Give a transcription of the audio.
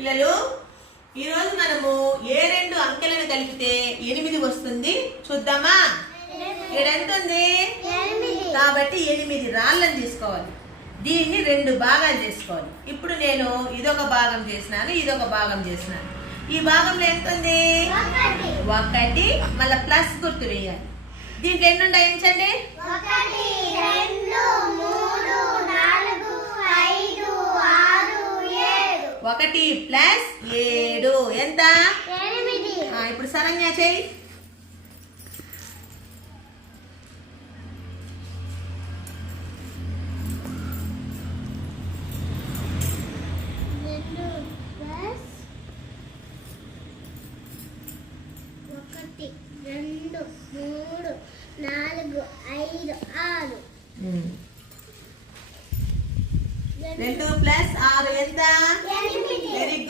పిల్లలు ఈరోజు మనము ఏ రెండు అంకెలను కలిపితే 8 వస్తుంది చూద్దామా? ఇక్కడ ఎంత ఉంది? కాబట్టి 8 రాళ్ళని తీసుకోవాలి. దీన్ని 2 భాగాలు చేసుకోవాలి. ఇప్పుడు నేను ఇదొక భాగం చేసినాను, ఇదొక భాగం చేసినాను. ఈ భాగంలో ఎంత ఉంది? 1. మళ్ళీ ప్లస్ గుర్తు వేయాలి. దీంట్లో ఎన్ని ఉంటాయించండి? 1 ప్లస్ 7 ఎంత? 8. ఇప్పుడు సరంగా చేయి. రెండు మూడు నాలుగు 5 6. 2 ప్లస్ 6 ఎంత? 8. వెరీ